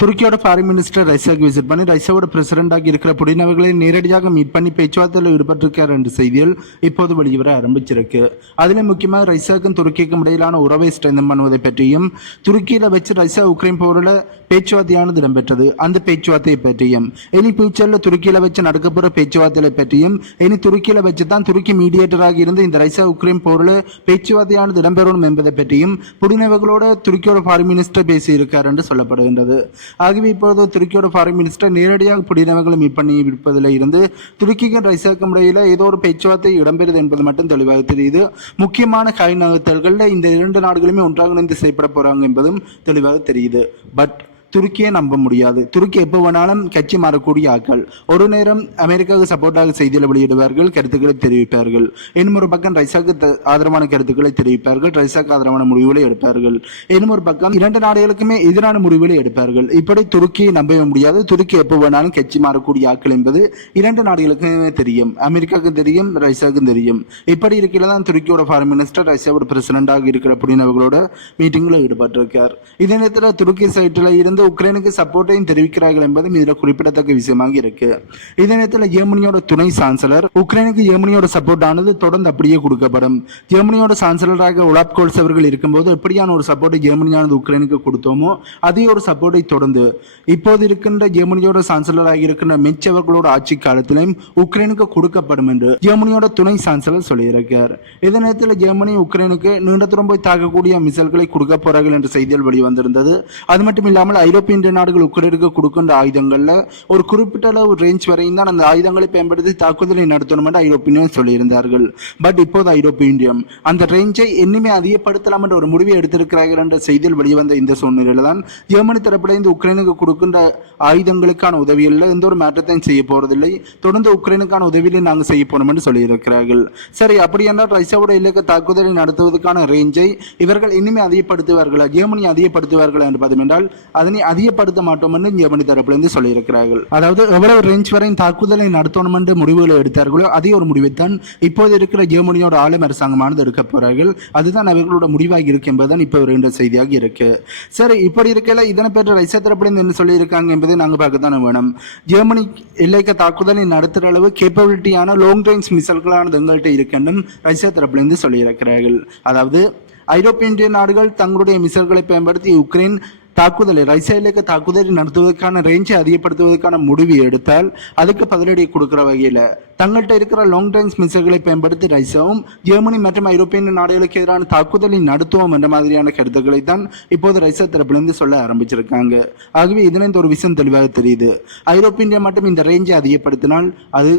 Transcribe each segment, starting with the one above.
துருக்கியோட foreign minister ரைசாக்கு visit பண்ணி ரைசாவோட பிரசிடண்டாக இருக்கிற புடின் அவர்களை நேரடியாக மீட் பண்ணி பேச்சுவார்த்தையில் ஈடுபட்டிருக்கார் என்ற செய்திகள் இப்போது வெளிவர ஆரம்பிச்சிருக்கு. அதில் முக்கியமாக ரைசாக்கும் துருக்கிக்கும் இடையிலான உறவை ஸ்ட்ரெந்தன் பண்ணுவதை பற்றியும் துருக்கியில் வச்சு ரைசா உக்ரைன் போரில் பேச்சுவார்த்தையானது இடம்பெற்றது. அந்த பேச்சுவார்த்தையை பற்றியும் இனி ஃபியூச்சரில் துருக்கியில் வச்சு நடக்க பேச்சுவார்த்தைகளை பற்றியும் இனி துருக்கியில் வச்சு தான் துருக்கி மீடியேட்டராக இருந்து இந்த ரைசா உக்ரைன் போரில் பேச்சுவார்த்தையானது இடம்பெறணும் என்பதை பற்றியும் புடினவர்களோட துருக்கியோட ஃபாரின் மினிஸ்டர் பேசியிருக்கார் என்று சொல்லப்படுகின்றது. ஆகவே இப்பொழுது துருக்கியோட ஃபாரின் மினிஸ்டர் நேரடியாக புடினவர்களை மீட் பண்ணி இருப்பதில் இருந்து துருக்கிக்கும் ரைசாக்கும் இடையில ஏதோ ஒரு பேச்சுவார்த்தை இடம்பெறுது என்பது மட்டும் தெளிவாக தெரியுது. முக்கியமான கை நகர்த்தல்களில் இந்த இரண்டு நாடுகளுமே ஒன்றாக இணைந்து செயல்பட போறாங்க என்பதும் தெளிவாக தெரியுது. பட் துருக்கியை நம்ப முடியாது. துருக்கி எப்போ வேணாலும் கட்சி மாறக்கூடிய ஆட்கள். ஒரு நேரம் அமெரிக்காவுக்கு சப்போர்ட்டாக செய்தியில் வெளியிடுவார்கள் கருத்துக்களை தெரிவிப்பார்கள். இன்னும் ஒரு பக்கம் ரைசாக்கு ஆதரவான கருத்துக்களை தெரிவிப்பார்கள் ரைசாக்கு ஆதரவான முடிவுகளை எடுப்பார்கள். இன்னும் ஒரு பக்கம் இரண்டு நாடுகளுக்குமே எதிரான முடிவுகளை எடுப்பார்கள். இப்படி துருக்கியை நம்பவே முடியாது. துருக்கி எப்போ வேணாலும் கட்சி மாறக்கூடிய ஆட்கள் என்பது இரண்டு நாடுகளுக்குமே தெரியும். அமெரிக்காவுக்கும் தெரியும் ரைசாவுக்கும் தெரியும். இப்படி இருக்கிற தான் துருக்கியோட ஃபாரின் மினிஸ்டர் ரைசாவோட பிரசிடண்டாக இருக்கிற புடின் அவர்களோட மீட்டிங்கில் ஈடுபட்டிருக்கார். இதே நேரத்தில் துருக்கி சைட்டில் இருந்து உக்ரைனுக்கு சப்போர்ட்டையும் தெரிவிக்கிறார்கள் என்பதும் இதில் குறிப்பிடத்தக்க விஷயமாக இருக்கு. இதே நேரத்தில் ஜெர்மனியோட துணை சான்சலர் உக்ரைனுக்கு ஜெர்மனியோட சப்போர்ட் ஆனது தொடர்ந்து அப்படியே கொடுக்கப்படும். ஜெர்மனியோட சான்சலராக உலாப் கோல்ஸ் அவர்கள் இருக்கும்போது எப்படியான ஒரு சப்போர்ட்டை ஜெர்மனியானது உக்ரைனுக்கு கொடுத்தோமோ அதே ஒரு சப்போர்ட்டை தொடர்ந்து. இப்போது இருக்கின்ற ஜெர்மனியோட சான்சலராக இருக்கின்ற மெச் அவர்களோட ஆட்சி காலத்திலையும் உக்ரைனுக்கு கொடுக்கப்படும் என்று ஜெர்மனியோட துணை சான்சலர் சொல்லியிருக்கார். இதே நேரத்தில் ஜெர்மனி உக்ரைனுக்கு நீண்ட தூரம் போய் தாக்கக்கூடிய மிசல்களை கொடுக்க போறார்கள் என்ற செய்திகள் வெளிவந்திருந்தது. அது மட்டும் இல்லாமல் ஐ ஐரோப்பிய இந்திய நாடுகள் உக்ரைனுக்கு கொடுக்கின்ற ஆயுதங்கள்ல ஒரு குறிப்பிட்ட அளவு ரேஞ்ச் வரையும் தான் அந்த ஆயுதங்களை பயன்படுத்தி தாக்குதலை நடத்தணும் என்று ஐரோப்பியன் சொல்லியிருந்தார்கள். பட் இப்போது ஐரோப்பிய யூனியன் அந்த ரேஞ்சை இன்னுமே அதிகப்படுத்தலாம் என்ற ஒரு முடிவை எடுத்திருக்கிறார்கள் என்ற செய்தியில் வெளிவந்த இந்த சூழ்நிலையில் தான் ஜெர்மனி தரப்பிலிருந்து உக்ரைனுக்கு கொடுக்கின்ற ஆயுதங்களுக்கான உதவியில் எந்த ஒரு மாற்றத்தையும் செய்ய போறதில்லை. தொடர்ந்து உக்ரைனுக்கான உதவியை நாங்கள் செய்ய போனோம் என்று சொல்லியிருக்கிறார்கள். சரி அப்படி என்றால் ரஷ்யாவோட இலக்கு தாக்குதலை நடத்துவதற்கான ரேஞ்சை இவர்கள் இனிமே அதிகப்படுத்துவார்களா? ஜெர்மனி அதிகப்படுத்துவார்களா என்று பார்த்தோம் என்றால் அதனை அதிகப்படுத்த மாட்டோம் என்று ஜெர்மனி தரப்பிலிருந்து சொல்லியிருக்கிறார்கள். அதாவது எவ்வளவு ரேஞ்ச் வரையும் தாக்குதலை நடத்தணும் என்று முடிவுகளை எடுத்தார்களோ அதே ஒரு முடிவை தான் இப்போது இருக்கிற ஜெர்மனியோட ஆளும் அரசாங்கமானது எடுக்க போறார்கள். அதுதான் அவர்களோட முடிவாக இருக்கு என்பதுதான் இப்போ வருகின்ற செய்தியாக இருக்கு. சரி இப்படி இருக்கையில் இதனை பெற்ற ரஷ்யா தரப்பிலிருந்து என்ன சொல்லியிருக்காங்க என்பதை நாங்கள் பார்க்க தானே வேணும். ஜெர்மனி எல்லைக்க தாக்குதலை நடத்துகிற அளவு கேப்பபிலிட்டியான லாங் ரேஞ்ச் மிசல்களானது எங்கள்கிட்ட இருக்குன்னு ரஷ்யா தரப்பிலிருந்து சொல்லியிருக்கிறார்கள். அதாவது ஐரோப்பிய இந்திய நாடுகள் தங்களுடைய மிசல்களை பயன்படுத்தி உக்ரைன் தாக்குதலை ரஷ்யா தாக்குதலை நடத்துவதற்கான ரேஞ்சை அதிகப்படுத்துவதற்கான முடிவு எடுத்தால் அதுக்கு பதிலடி கொடுக்குற வகையில் தங்கள்கிட்ட இருக்கிற லாங் ரேஞ்ச் மிசைல்களை பயன்படுத்தி ரஷ்யாவும் ஜெர்மனி மற்றும் ஐரோப்பிய நாடுகளுக்கு எதிரான தாக்குதலை நடத்துவோம் என்ற மாதிரியான கருத்துக்களை தான் இப்போது ரஷ்யா தரப்பிலிருந்து சொல்ல ஆரம்பிச்சிருக்காங்க. ஆகவே இந்த ஒரு விஷயம் தெளிவாக தெரியுது. ஐரோப்பிய மட்டும் இந்த ரேஞ்சை அதிகப்படுத்தினால் அது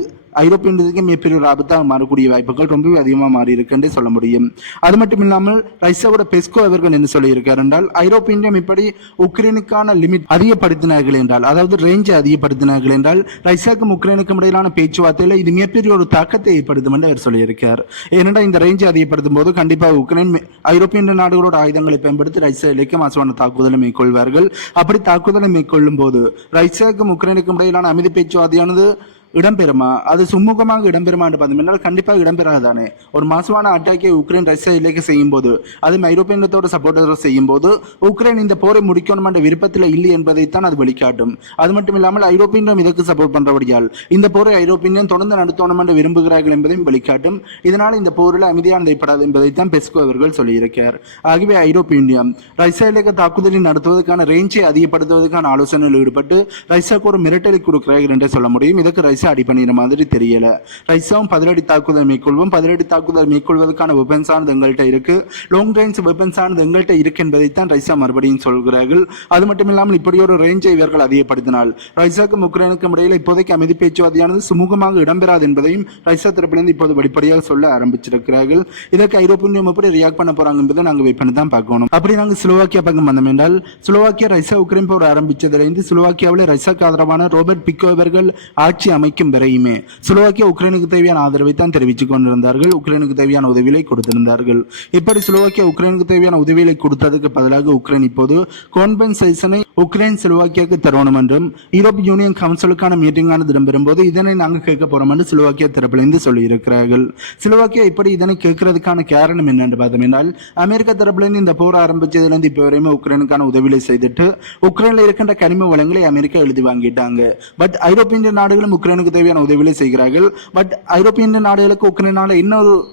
ஐரோப்பிய ஒன்றியத்துக்கு மிகப்பெரிய ஒரு ஆபத்தாக மாறக்கூடிய வாய்ப்புகள் ரொம்பவே அதிகமாக மாறி இருக்குன்றே சொல்ல முடியும். அது மட்டும் இல்லாமல் ரஷ்யாவோட பெஸ்கோ அவர்கள் என்ன சொல்லியிருக்கார் என்றால் ஐரோப்பிய ஒன்றியம் இப்படி உக்ரைனுக்கான லிமிட் அதிகப்படுத்தினார்கள் என்றால் அதாவது ரேஞ்சை அதிகப்படுத்தினார்கள் என்றால் ரஷ்யாவுக்கும் உக்ரைனுக்கும் இடையிலான பேச்சுவார்த்தையில் இது மிகப்பெரிய ஒரு தாக்கத்தை ஏற்படுத்தும் என்று அவர் சொல்லியிருக்கார். ஏனென்றால் இந்த ரேஞ்சை அதிகப்படுத்தும் போது கண்டிப்பாக உக்ரைன் ஐரோப்பிய நாடுகளோட ஆயுதங்களை பயன்படுத்தி ரஷ்யா இலக்கிய மாசமான தாக்குதலை மேற்கொள்வார்கள். அப்படி தாக்குதலை மேற்கொள்ளும் போது ரஷ்யாவுக்கும் உக்ரைனுக்கும் இடையிலான அமைதி பேச்சுவார்த்தையானது இடம்பெறுமா? அது சுமூகமாக இடம்பெறுமான்னு பார்த்தோம்னா கண்டிப்பாக இடம்பெறாதானே ஒரு மாசமான அட்டாக்கை உக்ரைன் ரஷ்யா இலக்கு செய்யும் போது அதுவும் ஐரோப்பியத்தோட சப்போர்ட்டர் செய்யும் போது உக்ரைன் இந்த போரை முடிக்கணும் என்ற விருப்பத்தில் இல்லை என்பதைத்தான் அது வெளிக்காட்டும் அது மட்டும் இல்லாமல் ஐரோப்பியம் இதற்கு சப்போர்ட் பண்றபடியால் இந்த போரை ஐரோப்பியன் தொடர்ந்து நடத்தணும் என்று விரும்புகிறார்கள் என்பதையும் வெளிக்காட்டும் இதனால் இந்த போரில் அமைதியான ஏற்படாது என்பதைத்தான் பெஸ்கோ அவர்கள் சொல்லியிருக்கார் ஆகவே ஐரோப்பிய யூனியன் ரஷ்யா இலக்கு தாக்குதலை நடத்துவதற்கான ரேஞ்சை அதிகப்படுத்துவதற்கான ஆலோசனையில் ஈடுபட்டு ரஷ்யாவுக்கு ஒரு மிரட்டலை கொடுக்கிறார்கள் என்று சொல்ல முடியும். இதற்கு ரஷ்யா அடி பண்ணுற மாதிரி தெரியல. ரஷ்யாவும் பதிலடி தாக்குதல் மேற்கொள்வோம். பதிலடி தாக்குதல் மேற்கொள்வதற்கான வெப்பன்ஸ் ஆனது எங்கள்கிட்ட இருக்கு. லாங் ரேஞ்ச் வெப்பன்ஸ் ஆனது எங்கள்கிட்ட இருக்கு என்பதைத்தான் ரைசா மறுபடியும் சொல்கிறார்கள். அது மட்டும் இல்லாமல் இப்படி ஒரு ரேஞ்சை இவர்கள் அதிகப்படுத்தினால். ரைசாக்கும் உக்ரைனுக்கும் இடையில இப்போதைக்கு அமைதி பேச்சுவார்த்தையானது சுமூகமாக இடம்பெறாது என்பதையும் ரைசா தரப்பிலிருந்து இப்போது வெளிப்படையாக சொல்ல ஆரம்பிச்சிருக்கிறார்கள். இதற்கு ஐரோப்பிய எப்படி ரியாக்ட் பண்ண போறாங்க என்பதை நாங்கள் வெயிட் பண்ணி தான் பார்க்கணும். அப்படி நாங்கள் ஸ்லோவாக்கியா பக்கம் வந்தோம் என்றால் ஸ்லோவாக்கியா ரைசா உக்ரைன் போர் ஆரம்பிச்சதிலிருந்து ஸ்லோவாக்கியாவில் ரைசாக்கு ஆதரவான ரோபர்ட் பிக்கோ அவர்கள் ஆட்சி அமை அமைக்கும் வரையுமே. ஸ்லோவாக்கியா உக்ரைனுக்கு தேவையான ஆதரவை தான் தெரிவித்துக் கொண்டிருந்தார்கள். உக்ரைனுக்கு தேவையான உதவிகளை கொடுத்திருந்தார்கள். இப்படி ஸ்லோவாக்கியா உக்ரைனுக்கு தேவையான உதவிகளை கொடுத்ததுக்கு பதிலாக உக்ரைன் இப்போது கான்பன்சேஷனை உக்ரைன் ஸ்லோவாக்கியாவுக்கு தரணும் என்றும் யூரோப் யூனியன் கவுன்சிலுக்கான மீட்டிங்கானது இடம்பெறும் போது இதனை நாங்கள் கேட்க போறோம் என்று ஸ்லோவாக்கியா தரப்பிலிருந்து சொல்லியிருக்கிறார்கள். ஸ்லோவாக்கியா இப்படி இதனை கேட்கறதுக்கான காரணம் என்னென்று பார்த்தோம்னால் அமெரிக்கா தரப்பிலிருந்து இந்த போர் ஆரம்பிச்சதுலேருந்து இப்போ வரையுமே உக்ரைனுக்கான உதவிகளை செய்துட்டு உக்ரைனில் இருக்கின்ற கனிம வளங்களை அமெரிக்கா எழுதி வாங்கிட்டாங்க. பட் ஐரோப்பிய நாடுகளும் உக்ரைனுக்கு தேவையான உதவிகளை செய்கிறார்கள். பட் ஐரோப்பிய நாடுகளுக்கு உக்ரைனால இன்னொரு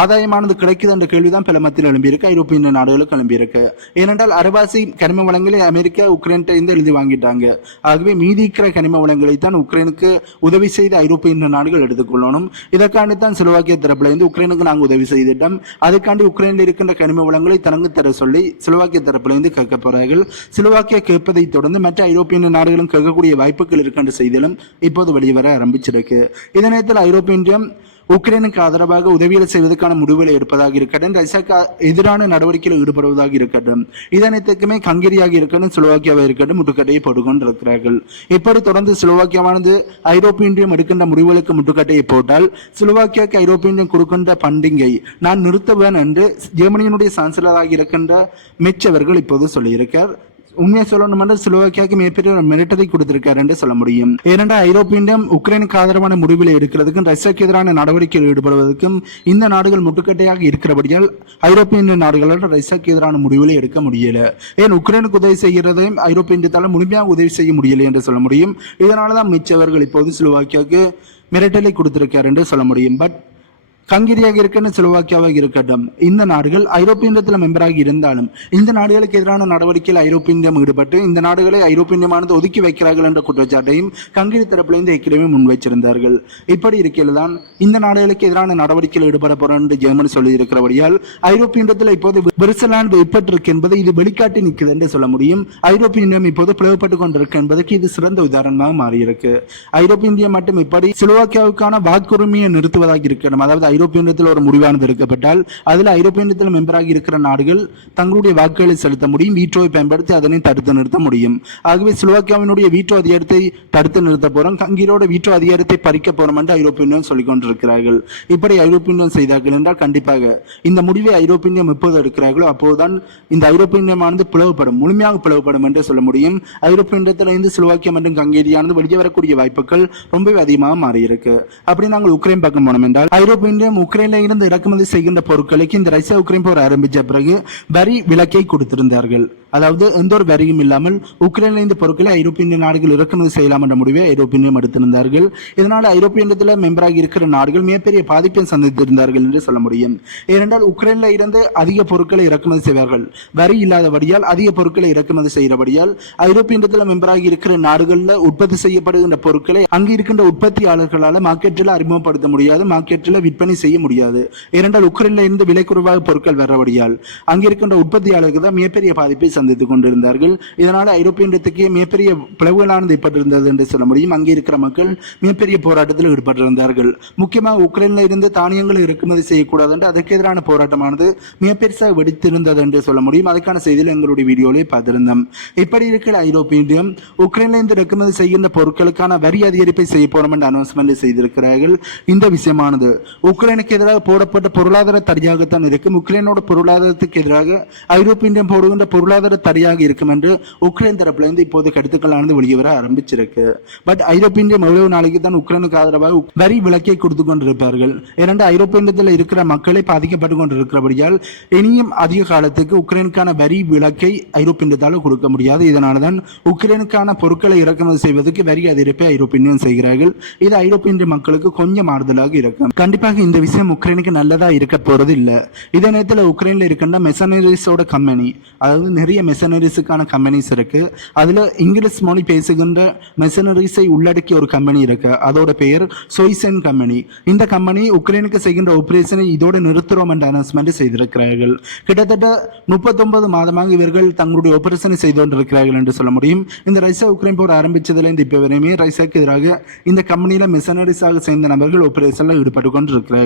ஆதாயமானது கிடைக்குது என்ற கேள்விதான் பல மத்தியில் எழும்பியிருக்கு. ஐரோப்பிய நாடுகளுக்கு எழும்பியிருக்கு. ஏனென்றால் அரவாசி கனிம வளங்களை அமெரிக்கா உக்ரைன்கிட்ட இருந்து எழுதி வாங்கிட்டாங்க. ஆகவே மீதி இருக்கிற கனிம வளங்களை தான் உக்ரைனுக்கு உதவி செய்து ஐரோப்பிய நாடுகள் எடுத்துக்கொள்ளணும். இதற்காண்டி தான் சிலுவாக்கிய தரப்புல இருந்து உக்ரைனுக்கு நாங்கள் உதவி செய்துட்டோம். அதுக்காண்டி உக்ரைனில் இருக்கின்ற கனிம வளங்களை தனக்கு தர சொல்லி சிலுவாக்கிய தரப்புல இருந்து கேட்க போறார்கள். சிலுவாக்கியா கேட்பதை தொடர்ந்து மற்ற ஐரோப்பிய நாடுகளும் கேட்கக்கூடிய வாய்ப்புகள் இருக்கின்ற செய்திகளும் இப்போது வெளிவர ஆரம்பிச்சிருக்கு. இதே நேரத்தில் ஐரோப்பிய உக்ரைனுக்கு ஆதரவாக உதவிகள் செய்வதற்கான முடிவுகளை எடுப்பதாக இருக்கட்டும் ரஷ்யாக்கு எதிரான நடவடிக்கையில் ஈடுபடுவதாக இருக்கட்டும் இதனைத்துக்குமே ஹங்கேரியாக இருக்கட்டும் ஸ்லோவாக்கியாவாக இருக்கட்டும் முட்டுக்கட்டையை போட்டுக்கொண்டிருக்கிறார்கள். இப்படி தொடர்ந்து ஸ்லோவாக்கியாவானது ஐரோப்பிய ஒன்றியம் எடுக்கின்ற முடிவுகளுக்கு முட்டுக்கட்டையை போட்டால் ஸ்லோவாக்கியாவுக்கு ஐரோப்பிய ஒன்றியம் கொடுக்கின்ற பண்டிங்கை நான் நிறுத்துவேன் என்று ஜெர்மனியினுடைய சான்சலராக இருக்கின்ற மெச்சவர்கள் இப்போது சொல்லியிருக்கார் உண்மையை சொல்லணும்னா ஸ்லோவாக்கியாவுக்கு மிகப்பெரிய ஒரு மிரட்டலை கொடுத்திருக்காரு என்று சொல்ல முடியும். ஏனென்றால் ஐரோப்பிய உக்ரைனுக்கு ஆதரவான முடிவுகளை எடுக்கிறதுக்கும் ரஷ்யாவுக்கு எதிரான நடவடிக்கையில் ஈடுபடுவதற்கும் இந்த நாடுகள் முட்டுக்கட்டையாக இருக்கிறபடியால் ஐரோப்பிய நாடுகளால் ரஷ்யாவுக்கு எதிரான முடிவுகளை எடுக்க முடியல. ஏன் உக்ரைனுக்கு உதவி செய்கிறதையும் ஐரோப்பிய ஒன்றியத்தால் முழுமையாக உதவி செய்ய முடியலை என்று சொல்ல முடியும். இதனால தான் மிச்சவர்கள் இப்போது ஸ்லோவாக்கியாவுக்கு மிரட்டலை கொடுத்திருக்காரு என்று சொல்ல முடியும். பட் ஹங்கேரியாக இருக்கட்டும் ஸ்லோவாக்கியாவாக இருக்கட்டும் இந்த நாடுகள் ஐரோப்பியத்தில் மெம்பராக இருந்தாலும் இந்த நாடுகளுக்கு எதிரான நடவடிக்கையில் ஐரோப்பியம் ஈடுபட்டு இந்த நாடுகளை ஐரோப்பியமானது ஒதுக்கி வைக்கிறார்கள் என்ற குற்றச்சாட்டையும் ஹங்கேரி தரப்பிலிருந்து ஏற்கனவே முன்வைச்சிருந்தார்கள். இப்படி இருக்கையில் தான் இந்த நாடுகளுக்கு எதிரான நடவடிக்கையில் ஈடுபட போறோம் என்று ஜெர்மனி சொல்லி இருக்கிறபடியால் ஐரோப்பிய இப்போது பெருசலாண்டு ஏற்பட்டிருக்கு என்பதை இது வெளிக்காட்டி நிற்குது என்று சொல்ல முடியும். ஐரோப்பிய இந்தியம் இப்போது பிளவுபட்டு கொண்டிருக்கு என்பதற்கு இது சிறந்த உதாரணமாக மாறியிருக்கு. ஐரோப்பிய இந்தியம் மட்டும் இப்படி ஸ்லோவாக்கியாவுக்கான வாக்குரிமையை நிறுத்துவதாக இருக்கணும் அதாவது ஐரோப்பிய ஒன்றியத்தில் ஒரு முடிவானது எடுக்கப்பட்டால் அதில் ஐரோப்பிய ஒன்றியத்தில் மெம்பராக இருக்கிற நாடுகள் தங்களுடைய வாக்குகளை செலுத்த முடியும் வீட்டோவை பயன்படுத்தி அதனை தடுத்து நிறுத்த முடியும். ஆகவே ஸ்லோவாக்கியாவினுடைய வீட்டோ அதிகாரத்தை தடுத்து நிறுத்த போறோம் ஹங்கீரோட வீட்டோ அதிகாரத்தை பறிக்க போறோம் என்று ஐரோப்பிய ஒன்றியம் சொல்லிக் கொண்டிருக்கிறார்கள். இப்படி ஐரோப்பிய ஒன்றியம் செய்தார்கள் என்றால் கண்டிப்பாக இந்த முடிவை ஐரோப்பிய ஒன்றியம் எப்போது எடுக்கிறார்களோ அப்போதுதான் இந்த ஐரோப்பிய ஒன்றியமானது பிளவுபடும் முழுமையாக பிளவுபடும் என்று சொல்ல முடியும். ஐரோப்பிய ஒன்றியத்திலிருந்து ஸ்லோவாக்கியா மற்றும் ஹங்கேரியானது வெளியே வரக்கூடிய வாய்ப்புகள் ரொம்பவே அதிகமாக மாறியிருக்கு. அப்படி நாங்கள் உக்ரைன் பக்கம் போனோம் என்றால் ஐரோப்பிய ஒன்றியம் உக்ரைனில் இருந்து இறக்குமதி செய்கின்ற பொருட்களுக்கு இந்த ரஷ்யா உக்ரைன் போர் ஆரம்பித்த பிறகு வரி விலக்கை கொடுத்திருந்தார்கள். அதாவது எந்த ஒரு வரியும் இல்லாமல் உக்ரைனில் இருந்து பொருட்களை ஐரோப்பிய நாடுகள் இறக்குமதி செய்யலாம் என்ற முடிவை ஐரோப்பியம் எடுத்திருந்தார்கள். இதனால் ஐரோப்பிய ஒன்றியத்தில் மெம்பராக இருக்கிற நாடுகள் மிகப்பெரிய பாதிப்பை சந்தித்திருந்தார்கள் என்று சொல்ல முடியும். ஏனென்றால் உக்ரைனில் இருந்து அதிக பொருட்களை இறக்குமதி செய்வார்கள். வரி இல்லாதபடியால் அதிக பொருட்களை இறக்குமதி செய்கிறபடியால் ஐரோப்பிய ஒன்றியத்தில் மெம்பராக இருக்கிற நாடுகளில் உற்பத்தி செய்யப்படுகின்ற பொருட்களை அங்கு இருக்கின்ற உற்பத்தியாளர்களால் மார்க்கெட்டில் அறிமுகப்படுத்த முடியாது. மார்க்கெட்டில் விற்பனை விற்பனை செய்ய முடியாது. ஏனென்றால் உக்ரைனில் இருந்து விலை குறைவாக பொருட்கள் வரபடியால் அங்கே இருக்கின்ற உற்பத்தியாளர்கள் தான் மிகப்பெரிய பாதிப்பை சந்தித்துக் கொண்டிருந்தார்கள். இதனால் ஐரோப்பிய ஒன்றியத்துக்கு மிகப்பெரிய பிளவுகளானது ஏற்பட்டிருந்தது என்று சொல்ல முடியும். அங்கே இருக்கிற மக்கள் மிகப்பெரிய போராட்டத்தில் ஈடுபட்டிருந்தார்கள். முக்கியமாக உக்ரைனில் இருந்து தானியங்களை இறக்குமதி செய்யக்கூடாது என்று அதற்கு எதிரான போராட்டமானது மிக பெருசாக வெடித்திருந்தது என்று சொல்ல முடியும். அதுக்கான செய்தியில் எங்களுடைய வீடியோவிலே பார்த்திருந்தோம். இப்படி இருக்கிற ஐரோப்பிய ஒன்றியம் உக்ரைனில் இருந்து இறக்குமதி செய்கின்ற பொருட்களுக்கான வரி அதிகரிப்பை செய்ய போறோம் என்று அனௌன்ஸ்மெண்ட் செய்திருக்கிறார்கள். இந்த விஷயமானது உக்ரைனுக்கு எதிராக போடப்பட்ட பொருளாதார தடையாகத்தான் இருக்கும். உக்ரைனோட பொருளாதாரத்துக்கு எதிராக ஐரோப்பியம் போடுகின்ற பொருளாதார தடையாக இருக்கும் என்று உக்ரைன் தரப்புல இருந்து இப்போது கருத்துக்களானது வெளியே வர ஆரம்பிச்சிருக்கு பட் ஐரோப்பியம் எவ்வளவு நாளைக்கு தான் உக்ரைனுக்கு ஆதரவாக வரி விலக்கை கொடுத்து கொண்டிருப்பார்கள். இரண்டு ஐரோப்பியத்தில் இருக்கிற மக்களை பாதிக்கப்பட்டு கொண்டிருக்கிறபடியால் இனியும் அதிக காலத்துக்கு உக்ரைனுக்கான வரி விலக்கை ஐரோப்பியத்தால் கொடுக்க முடியாது. இதனால தான் உக்ரைனுக்கான பொருட்களை இறக்குமதி செய்வதற்கு வரி அதிகரிப்பை ஐரோப்பியம் செய்கிறார்கள். இது ஐரோப்பிய மக்களுக்கு கொஞ்சம் ஆறுதலாக இருக்கும். கண்டிப்பாக இந்த விஷயம் உக்ரைனுக்கு நல்லதாக இருக்க போகிறது இல்லை இதே நேரத்தில் உக்ரைனில் இருக்கின்ற மெசனரிஸோட கம்பெனி அதாவது நிறைய மெசனரிஸுக்கான கம்பெனிஸ் இருக்குது அதில் இங்கிலீஷ் மொழி பேசுகின்ற மெசனரிஸை உள்ளடக்கிய ஒரு கம்பெனி இருக்குது அதோட பெயர் சொய்சன் கம்பெனி இந்த கம்பெனி உக்ரைனுக்கு செய்கின்ற ஆப்ரேஷனை இதோடு நிறுத்துறோம் என்ற அனௌன்ஸ்மெண்ட் செய்திருக்கிறார்கள். கிட்டத்தட்ட முப்பத்தொன்பது மாதமாக இவர்கள் தங்களுடைய ஆப்ரேஷனை செய்து கொண்டிருக்கிறார்கள் என்று சொல்ல முடியும். இந்த ரஷ்யா உக்ரைன் போர் ஆரம்பித்ததுலேருந்து இப்போ வரையுமே ரஷ்யாவுக்கு எதிராக இந்த கம்பெனியில் மெசனரிஸாக சேர்ந்த நபர்கள் ஆப்ரேஷனில் ஈடுபட்டு கொண்டிருக்கிறார்கள்.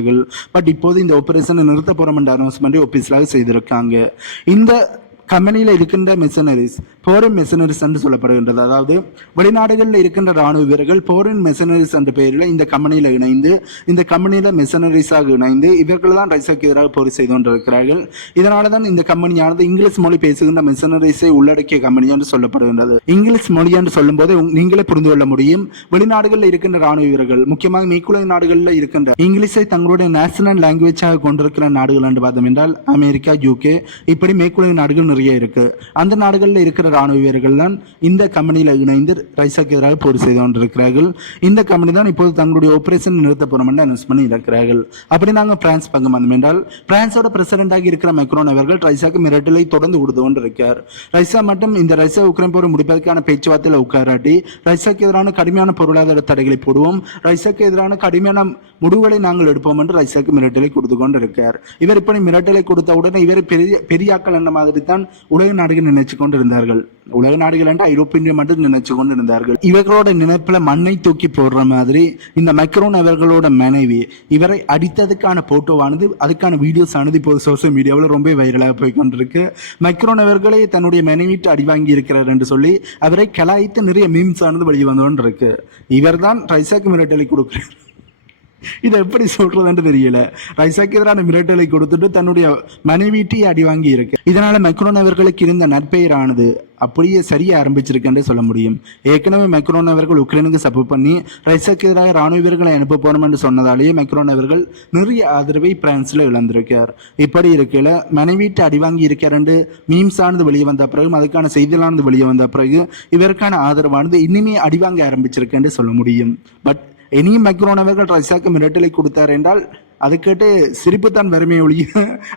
பட் இப்போது இந்த ஆபரேஷனை நிறுத்த போறோம் என்ற அனௌன்ஸ்மெண்ட் ஆபீஸ்லாக செய்திருக்காங்க. இந்த கம்பெனியில் இருக்கின்ற மிஷனரிஸ் போரின் மிஷனரிஸ் என்று சொல்லப்படுகின்றது. அதாவது வெளிநாடுகளில் இருக்கின்ற ராணுவ வீரர்கள் போரின் மிஷனரிஸ் என்ற பெயரில் இந்த கம்பெனியில் இணைந்து இந்த கம்பெனியில் மிஷனரிஸாக இணைந்து இவர்கள் தான் ரைசாக்கு எதிராக போர் செய்து கொண்டிருக்கிறார்கள். இதனால தான் இந்த கம்பெனியானது இங்கிலீஷ் மொழி பேசுகின்ற மிஷனரிஸை உள்ளடக்கிய கம்பெனி என்று சொல்லப்படுகின்றது. இங்கிலீஷ் மொழி என்று சொல்லும்போது நீங்களே புரிந்து கொள்ள முடியும். வெளிநாடுகளில் இருக்கின்ற ராணுவ வீரர்கள் முக்கியமாக மீக்குலக நாடுகளில் இருக்கின்ற இங்கிலீஷை தங்களுடைய நேஷனல் லாங்குவேஜாக கொண்டிருக்கிற நாடுகள் என்று பார்த்தோம் என்றால் அமெரிக்கா யூகே இப்படி மேற்குலக நாடுகள் நிறைய இருக்கு. அந்த நாடுகளில் இருக்கிற ராணுவ வீரர்கள் தான் இந்த கம்பெனியில் இணைந்து ரைசாக்கு எதிராக போர் செய்து கொண்டிருக்கிறார்கள். இந்த கம்பெனி தான் இப்போது தங்களுடைய ஆபரேஷன் நிறுத்த போறோம் என்று அனௌன்ஸ் பண்ணி இருக்கிறார்கள். அப்படி நாங்கள் பிரான்ஸ் பக்கம் வந்தோம் என்றால் பிரான்ஸோட பிரசிடென்டாக இருக்கிற மைக்ரோன் அவர்கள் ரைசாக்கு மிரட்டலை தொடர்ந்து கொடுத்து கொண்டிருக்கிறார். ரைசா மட்டும் இந்த ரைசா உக்ரைன் போர் முடிப்பதற்கான பேச்சுவார்த்தையில் உட்காராட்டி ரைசாக்கு எதிரான கடுமையான பொருளாதார தடைகளை போடுவோம். ரைசாக்கு எதிரான கடுமையான முடிவுகளை நாங்கள் எடுப்போம் என்று ரைசாக்கு மிரட்டலை கொடுத்து கொண்டு இருக்கார் இவர் இப்படி மிரட்டலை கொடுத்த உடனே இவர் பெரிய பெரியாக்கள் என்ற மாதிரி தான் உலக நாடுகள் நினைச்சு கொண்டு இருந்தார்கள் உலக நாடுகள் என்று ஐரோப்பிய மட்டும் நினைச்சு கொண்டு இருந்தார்கள் இவர்களோட நினைப்புல மண்ணை தூக்கி போடுற மாதிரி இந்த மைக்ரோன் அவர்களோட மனைவி இவரை அடித்ததுக்கான போட்டோவானது அதுக்கான வீடியோஸ் ஆனது இப்போ சோசியல் மீடியாவில் ரொம்ப வைரலாக போய் கொண்டிருக்கு. மைக்ரோன் அவர்களே தன்னுடைய மனைவிட்டு அடி வாங்கி இருக்கிறார் என்று சொல்லி அவரை கலாய்த்து நிறைய மீம்ஸ் ஆனது வெளியே வந்து இருக்கு இவர் தான் ரைசாக்கு மிரட்டலை கொடுக்குறார். இதை எப்படி சொல்றதுன்னு தெரியல. ரைசாக்கு எதிரான மிரட்டலை கொடுத்துட்டு தன்னுடைய மனைவிட்டி அடி வாங்கி இருக்கு இதனால மெக்ரோன் அவர்களுக்கு இருந்த நற்பெயரானது அப்படியே சரியா ஆரம்பிச்சிருக்கேன் சொல்ல முடியும். ஏற்கனவே மெக்ரோன் அவர்கள் உக்ரைனுக்கு சப்போர்ட் பண்ணி ரைசாக்கு எதிராக ராணுவ வீரர்களை அனுப்ப போறோம் என்று சொன்னதாலேயே மெக்ரோன் அவர்கள் நிறைய ஆதரவை பிரான்ஸ்ல இழந்திருக்கார். இப்படி இருக்கையில மனைவீட்டு அடி வாங்கி இருக்காருன்னு மீம்ஸ் ஆனது வெளியே வந்த பிறகு அதுக்கான செய்திகளானது வெளியே வந்த பிறகு இவருக்கான ஆதரவானது இனிமே அடி வாங்க சொல்ல முடியும். பட் இனியும் மைக்ரோனவர்கள் ரைசாக்கு மிரட்டலை கொடுத்தார் என்றால் அதை கேட்டு சிரிப்புத்தான் வறுமை ஒழிய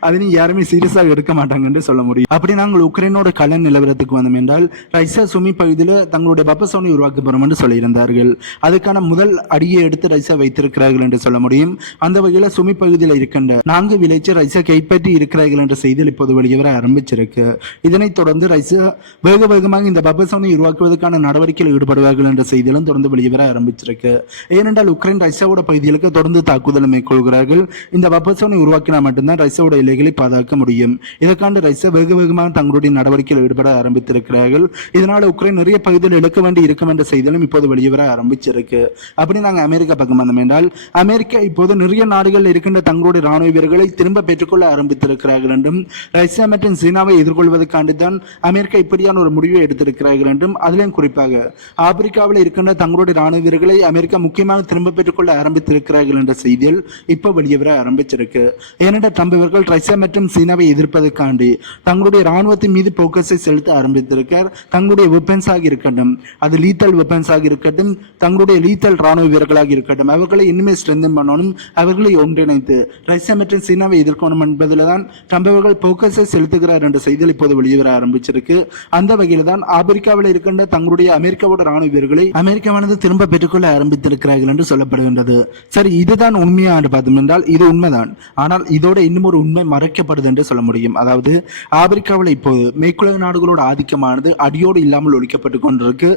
அதனை யாருமே சீரியஸாக எடுக்க மாட்டாங்கன்னு சொல்ல முடியும். அப்படி நாங்கள் உக்ரைனோட கல நிலவரத்துக்கு வந்தோம் என்றால் ரைசா சுமி பகுதியில் தங்களுடைய பப்பசோனி உருவாக்க போகிறோம் என்று சொல்லியிருந்தார்கள். அதுக்கான முதல் அடியை எடுத்து ரைசா வைத்திருக்கிறார்கள் என்று சொல்ல முடியும். அந்த வகையில் சுமி பகுதியில் இருக்கின்ற நான்கு விளைச்சல் ரைசா கைப்பற்றி இருக்கிறார்கள் என்ற செய்தியில் இப்போது வெளிவர ஆரம்பிச்சிருக்கு. இதனைத் தொடர்ந்து ரைசா வேக வேகமாக இந்த பப்பசோனி உருவாக்குவதற்கான நடவடிக்கையில் ஈடுபடுவார்கள் என்ற செய்தியிலும் தொடர்ந்து வெளிவர ஆரம்பிச்சிருக்கு. ஏனென்றால் உக்ரைன் ரஷ்யாவோட பகுதிகளுக்கு தொடர்ந்து தாக்குதல் மேற்கொள்கிறார்கள். இந்த பப்பசோனை உருவாக்கினால் மட்டும்தான் ரஷ்யாவோட இலைகளை பாதுகாக்க முடியும். இதற்காண்டு ரஷ்யா வெகு வேகமாக தங்களுடைய நடவடிக்கையில் ஈடுபட ஆரம்பித்திருக்கிறார்கள். இதனால் உக்ரைன் நிறைய பகுதியில் இழக்க வேண்டி இருக்கும் என்ற செய்திகளும் இப்போது வெளிவர ஆரம்பிச்சிருக்கு. அப்படி நாங்கள் அமெரிக்கா பக்கம் வந்தோம் என்றால் அமெரிக்கா இப்போது நிறைய நாடுகள் இருக்கின்ற தங்களுடைய ராணுவ வீரர்களை திரும்ப பெற்றுக்கொள்ள ஆரம்பித்திருக்கிறார்கள் என்றும் ரஷ்யா மற்றும் சீனாவை எதிர்கொள்வதற்காண்டு தான் அமெரிக்கா இப்படியான ஒரு முடிவை எடுத்திருக்கிறார்கள் என்றும் அதிலும் குறிப்பாக ஆப்பிரிக்காவில் இருக்கின்ற தங்களுடைய ராணுவ வீரர்களை அமெரிக்கா முக்கியமாக திரும்ப பெற்றுக்கொள்ள ஆரம்பித்திருக்கிறார்கள் என்ற செய்தியில் இப்போ வெளியே ஆரம்பிச்சிருக்கு. ஏனென்றால் ட்ரம்ப் இவர்கள் ரஷ்யா மற்றும் சீனாவை எதிர்ப்பதற்காண்டி தங்களுடைய ராணுவத்தின் மீது போக்கஸை செலுத்த ஆரம்பித்திருக்கார் தங்களுடைய வெப்பன்ஸாக இருக்கட்டும் அது லீத்தல் வெப்பன்ஸாக இருக்கட்டும் தங்களுடைய லீத்தல் ராணுவ வீரர்களாக இருக்கட்டும் அவர்களை இன்னுமே ஸ்ட்ரென்தன் பண்ணணும் அவர்களை ஒன்றிணைத்து ரஷ்யா மற்றும் சீனாவை எதிர்க்கணும் என்பதில் தான் ட்ரம்ப் அவர்கள் போக்கஸை செலுத்துகிறார் என்ற செய்திகள் இப்போது வெளியே ஆரம்பிச்சிருக்கு. அந்த வகையில் தான் ஆப்பிரிக்காவில் இருக்கின்ற தங்களுடைய அமெரிக்காவோட ராணுவ வீரர்களை அமெரிக்காவானது திரும்ப பெற்றுக்கொள்ள ஆரம்பித்திருக்கிறார்கள் என்று சொல்லப்படுகின்றது. சரி இதுதான் உண்மையா பார்த்தோம். என்றால் இது உண்மைதான். ஆனால் இதோட இன்னும் ஒரு உண்மை மறைக்கப்படுது என்று சொல்ல முடியும். அதாவது ஆப்பிரிக்காவில் இப்போது மேற்குலக நாடுகளோட ஆதிக்கமானது அடியோடு இல்லாமல் ஒழிக்கப்பட்டு கொண்டிருக்கு.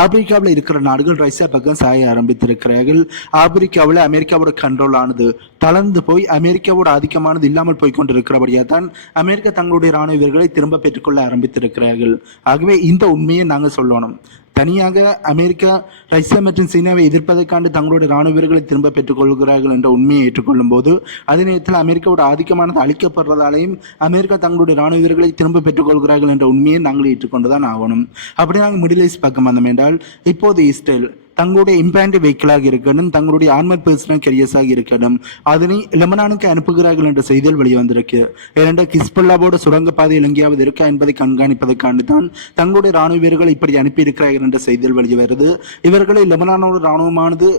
ஆப்பிரிக்காவில் இருக்கிற நாடுகள் ரஷ்யா பக்கம் சாய ஆரம்பித்திருக்கிறார்கள். ஆப்பிரிக்காவில் அமெரிக்காவோட கண்ட்ரோல் ஆனது தளர்ந்து போய் அமெரிக்காவோட ஆதிக்கமானது இல்லாமல் போய் கொண்டிருக்கிறபடியாக தான் அமெரிக்கா தங்களுடைய ராணுவ வீரர்களை திரும்ப பெற்றுக்கொள்ள ஆரம்பித்திருக்கிறார்கள். ஆகவே இந்த உண்மையை நாங்கள் சொல்லணும். தனியாக அமெரிக்கா ரஷ்யா மற்றும் சீனாவை எதிர்ப்பதற்காண்டு தங்களுடைய ராணுவ வீரர்களை திரும்ப பெற்றுக்கொள்கிறார்கள் என்ற உண்மையை ஏற்றுக்கொள்ளும் போது அதே நேரத்தில் அமெரிக்காவோட ஆதிக்கமானது அளிக்கப்படுறதாலையும் அமெரிக்கா தங்களுடைய ராணுவ வீரர்களை திரும்ப பெற்றுக்கொள்கிறார்கள் என்ற உண்மையை நாங்கள் ஏற்றுக்கொண்டுதான் ஆகணும். அப்படி நாங்கள் மிடில் ஈஸ்ட் பக்கம் வந்தோம் என்றால் இப்போது இஸ்ரேல் தங்களுடைய இம்பேண்ட் வெஹிக்கிளாக இருக்கணும் தங்களுடைய ஆர்மர் பர்சனல் கெரியர்ஸாக இருக்கணும். அதனை லெபனானுக்கு அனுப்புகிறார்கள் என்ற செய்தியில் வெளிவந்திருக்கு. ஏனென்றால் கிஸ்பல்லாவோட சுரங்கப்பாதையில் எங்கேயாவது இருக்கா என்பதை கண்காணிப்பதற்காண்டு தான் தங்களுடைய ராணுவ வீரர்கள் இப்படி அனுப்பியிருக்கிறார்கள் என்ற செய்தியில் வெளிவருது. இவர்களை லெபனானோட ராணுவமானது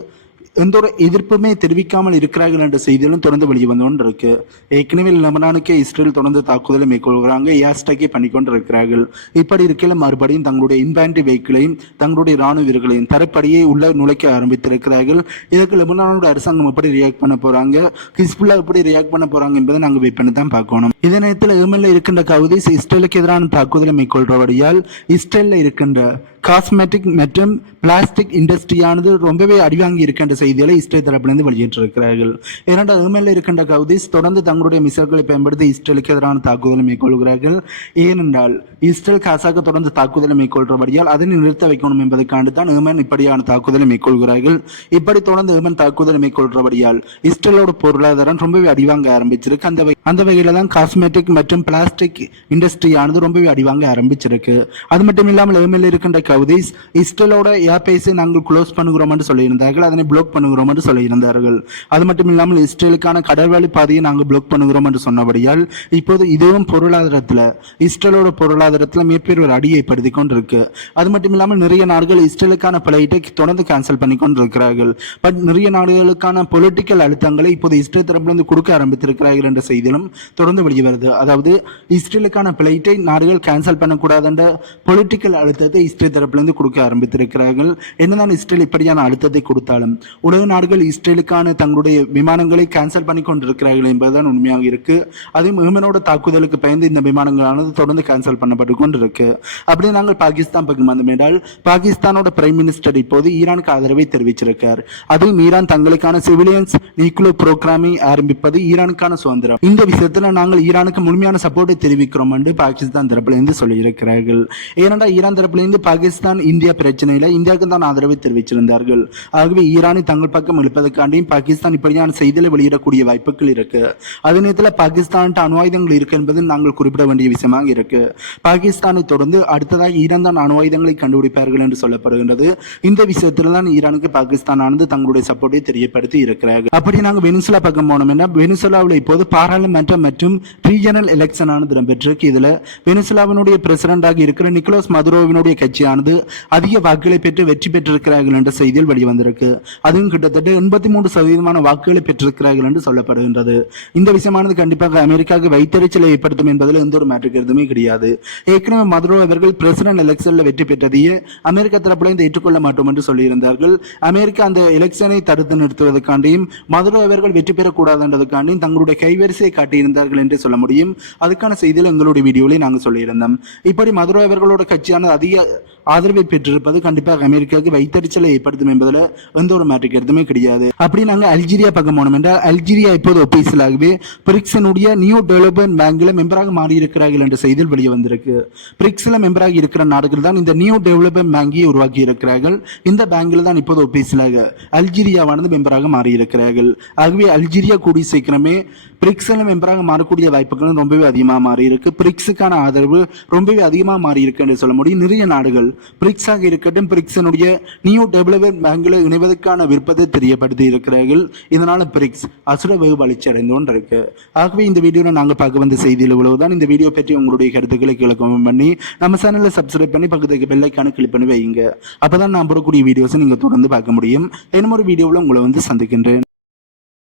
எந்த ஒரு எதிர்ப்புமே தெரிவிக்காமல் இருக்கிறார்கள் என்ற செய்திகளும் தொடர்ந்து வெளியே வந்து கொண்டு இருக்கு ஏற்கனவே லெபனானுக்கே இஸ்ரேல் தொடர்ந்து தாக்குதலை மேற்கொள்கிறாங்க ஏஸ்டாக்கே பண்ணிக்கொண்டு இருக்கிறார்கள் இப்படி இருக்கையில் மறுபடியும் தங்களுடைய இன்பாண்டி வெஹிக்கிளையும் தங்களுடைய ராணுவ வீரர்களையும் தரப்படியே உள்ள நுழைக்க ஆரம்பித்திருக்கிறார்கள். இதற்கு லெபனானோட அரசாங்கம் எப்படி ரியாக்ட் பண்ண போறாங்க ஹிஸ்புல்லா எப்படி ரியாக்ட் பண்ண போறாங்க என்பதை நாங்கள் வெயிட் பண்ணி தான் பார்க்கணும். இதே நேரத்தில் ஏமனில் இருக்கின்ற கவுதிஸ் இஸ்ரேலுக்கு எதிரான தாக்குதலை மேற்கொள்றபடியால் இஸ்ரேலில் இருக்கின்ற காஸ்மெட்டிக் மற்றும் பிளாஸ்டிக் இண்டஸ்ட்ரியானது ரொம்பவே அடிவாங்கி இருக்கின்ற செய்திகளை இஸ்ரேல் தரப்பிலிருந்து வெளியிட்டிருக்கிறார்கள். இரண்டாவது மேல இருக்கின்ற கவுதிஸ் தொடர்ந்து தங்களுடைய மிசல்களை பயன்படுத்தி இஸ்ரேலுக்கு எதிரான தாக்குதலை மேற்கொள்கிறார்கள். ஏனென்றால் இஸ்ரேல் காசாக்கு தொடர்ந்து தாக்குதலை மேற்கொள்றபடியால் அதனை நிறுத்த வைக்கணும் என்பதற்காண்டு தான் ஏமன் இப்படியான தாக்குதலை மேற்கொள்கிறார்கள். இப்படி தொடர்ந்து ஏமன் தாக்குதலை மேற்கொள்றபடியால் இஸ்ரேலோட பொருளாதாரம் ரொம்பவே அடிவாங்க ஆரம்பிச்சிருக்கு. அந்த வகை- அந்த வகையில தான் காஸ்மெட்டிக் மற்றும் பிளாஸ்டிக் இண்டஸ்ட்ரியானது ரொம்பவே அடிவாங்க ஆரம்பிச்சிருக்கு. அது மட்டும் இல்லாமல் ஏமனில் இருக்கின்ற கவுதிஸ் இஸ்ரேலோட ஏர்பேஸை நாங்கள் க்ளோஸ் பண்ணுகிறோம் என்று சொல்லியிருந்தார்கள். அதனை பிளாக் பண்ணுகிறோம் என்று சொல்லியிருந்தார்கள். அது மட்டும் இல்லாமல் இஸ்ரேலுக்கான கடல்வழி பாதையை நாங்கள் பிளாக் பண்ணுகிறோம் என்று சொன்னபடியால் இப்போது இதுவும் பொருளாதாரத்தில் இஸ்ரேலோட பொருளாதாரத்தில் மிகப்பெரிய ஒரு அடியை படுத்தி கொண்டிருக்கு. அது மட்டும் இல்லாமல் நிறைய நாடுகள் இஸ்ரேலுக்கான பிளைட்டை தொடர்ந்து கேன்சல் பண்ணி கொண்டிருக்கிறார்கள். பட் நிறைய நாடுகளுக்கான பொலிட்டிக்கல் அழுத்தங்களை இப்போது இஸ்ரேல் தரப்பிலிருந்து கொடுக்க ஆரம்பித்திருக்கிறார்கள் என்ற செய்திகளும் தொடர்ந்து வெளியே வருது. அதாவது இஸ்ரேலுக்கான பிளைட்டை நாடுகள் கேன்சல் பண்ணக்கூடாது என்ற பொலிட்டிக்கல் அழுத்தத்தை இஸ்ரேல் தரப்பிலிருந்து கொடுக்க ஆரம்பித்திருக்கிறார்கள். என்னதான் இஸ்ரேல் இப்படியான அழுத்தத்தை கொடுத்தாலும் உலக நாடுகள் இஸ்ரேலுக்கான தங்களுடைய விமானங்களை கேன்சல் பண்ணி கொண்டிருக்கிறார்கள் என்பதுதான் உண்மையாக இருக்கு. அதே ஏமனோட தாக்குதலுக்கு பயந்து இந்த விமானங்களானது தொடர்ந்து கேன்சல் பண்ணப்பட்டு கொண்டிருக்கு. அப்படியே நாங்கள் பாகிஸ்தான் பக்கம் வந்தோம் என்றால் பாகிஸ்தானோட பிரைம் மினிஸ்டர் இப்போது ஈரானுக்கு ஆதரவை தெரிவிச்சிருக்கார். அதுவும் ஈரான் தங்களுக்கான சிவிலியன்ஸ் நியூக்ளியர் புரோகிராமை ஆரம்பிப்பது ஈரானுக்கான சுதந்திரம். இந்த விஷயத்துல நாங்கள் ஈரானுக்கு முழுமையான சப்போர்ட்டை தெரிவிக்கிறோம் என்று பாகிஸ்தான் தரப்பிலிருந்து சொல்லியிருக்கிறார்கள். ஏனென்றால் ஈரான் தரப்பிலிருந்து பாகிஸ்தான் பாகிஸ்தான் இந்தியா பிரச்சனையில இந்தியாவுக்கு தான் ஆதரவை தெரிவிச்சிருந்தார்கள். ஆகவே ஈரானை தங்கள் பக்கம் இழுப்பதற்காண்டியும் பாகிஸ்தான் இப்படியான செய்திகளை வெளியிடக்கூடிய வாய்ப்புகள் இருக்கு. அதே நேரத்தில் பாகிஸ்தான் அணு ஆயுதங்கள் இருக்கு என்பது நாங்கள் குறிப்பிட வேண்டிய விஷயமாக இருக்கு. பாகிஸ்தானை தொடர்ந்து அடுத்ததாக ஈரான் தான் அணு ஆயுதங்களை கண்டுபிடிப்பார்கள் என்று சொல்லப்படுகின்றது. இந்த விஷயத்தில் தான் ஈரானுக்கு பாகிஸ்தான் ஆனது தங்களுடைய சப்போர்ட்டை தெரியப்படுத்தி இருக்கிறார்கள். அப்படி நாங்கள் வெனிசுலா பக்கம் போனோம்னா வெனிசுலாவில் இப்போது பாராளுமன்ற மற்றும் ரீஜனல் எலெக்ஷன் ஆனது இடம்பெற்றிருக்கு. இதுல வெனிசுலாவினுடைய பிரசிடண்டாக இருக்கிற நிக்கோலஸ் மதுரோவினுடைய கட்சியானது அதிக வாக்குகளை பெற்று வெற்றி பெற்றிருக்கிறார்கள் என்ற செய்தியில் வெளிவந்திருக்கு. அதுவும் கிட்டத்தட்ட எண்பத்தி மூன்று சதவீதமான வாக்குகளை பெற்றிருக்கிறார்கள் என்று சொல்லப்படுகின்றது. இந்த விஷயமானது கண்டிப்பாக அமெரிக்காவுக்கு வைத்தறிச்சலை ஏற்படுத்தும் என்பதில் எந்த ஒரு மாற்று கருத்துமே கிடையாது. ஏற்கனவே மதுரோ அவர்கள் பிரசிடன்ட் எலெக்ஷனில் வெற்றி பெற்றதையே அமெரிக்க தரப்புல இந்த ஏற்றுக்கொள்ள மாட்டோம் என்று சொல்லியிருந்தார்கள். அமெரிக்கா அந்த எலெக்ஷனை தடுத்து நிறுத்துவதற்காண்டியும் மதுரோ அவர்கள் வெற்றி பெறக்கூடாதுன்றதுக்காண்டியும் தங்களுடைய கைவரிசையை காட்டியிருந்தார்கள் என்று சொல்ல முடியும். அதுக்கான செய்தியில் எங்களுடைய வீடியோவில் நாங்கள் சொல்லியிருந்தோம். இப்படி மதுரோ அவர்களோட கட்சியானது அதிக ஆதரவை பெற்றிருப்பது கண்டிப்பாக அமெரிக்காவுக்கு வைத்தறிச்சலை ஏற்படுத்தும் என்பதில் எந்த ஒரு மாற்று கருத்துமே கிடையாது. அப்படி நாங்கள் அல்ஜீரியா பக்கம் போனோம் என்றால் அல்ஜீரியா இப்போது ஒப்பீசிலாகவே பிரிக்ஸனுடைய நியூ டெவலப்மெண்ட் பேங்கில் மெம்பராக மாறி இருக்கிறார்கள் என்ற செய்தியில் வெளியே வந்திருக்கு. பிரிக்ஸில் மெம்பராக இருக்கிற நாடுகள் தான் இந்த நியூ டெவலப்மெண்ட் பேங்கியை உருவாக்கி இருக்கிறார்கள். இந்த பேங்கில் தான் இப்போது ஒப்பீசிலாக அல்ஜீரியாவானது மெம்பராக மாறி இருக்கிறார்கள் ஆகவே அல்ஜீரியா கூடி சீக்கிரமே பிரிக்ஸில் மெம்பராக மாறக்கூடிய வாய்ப்புகளும் ரொம்பவே அதிகமாக மாறி இருக்கு பிரிக்ஸுக்கான ஆதரவு ரொம்பவே அதிகமாக மாறி இருக்கு என்று சொல்ல முடியும். நிறைய நாடுகள் பிரிக்ஸாக இருக்கட்டும் பிரிக்ஸனுடைய நியூ டெவலப்மெண்ட் பேங்கில் இணைவதற்கான விருப்பத்தை தெரியப்படுத்தி இருக்கிறார்கள். இதனால பிரிக்ஸ் அசுர வெகு வளர்ச்சி அடைந்து இருக்கு ஆகவே இந்த வீடியோவில் நாங்கள் பார்க்க வந்த செய்தியில் இவ்வளவுதான். இந்த வீடியோ பற்றி உங்களுடைய கருத்துக்களை கீழே கமெண்ட் பண்ணி நம்ம சேனலை சப்ஸ்கிரைப் பண்ணி பக்கத்துக்கு பெல்லைக்கான கிளிக் பண்ணி வைங்க அப்போதான் நான் போடக்கூடிய வீடியோஸை நீங்கள் தொடர்ந்து பார்க்க முடியும். இன்னும் ஒரு வீடியோவில் உங்களை வந்து சந்திக்கின்றேன்.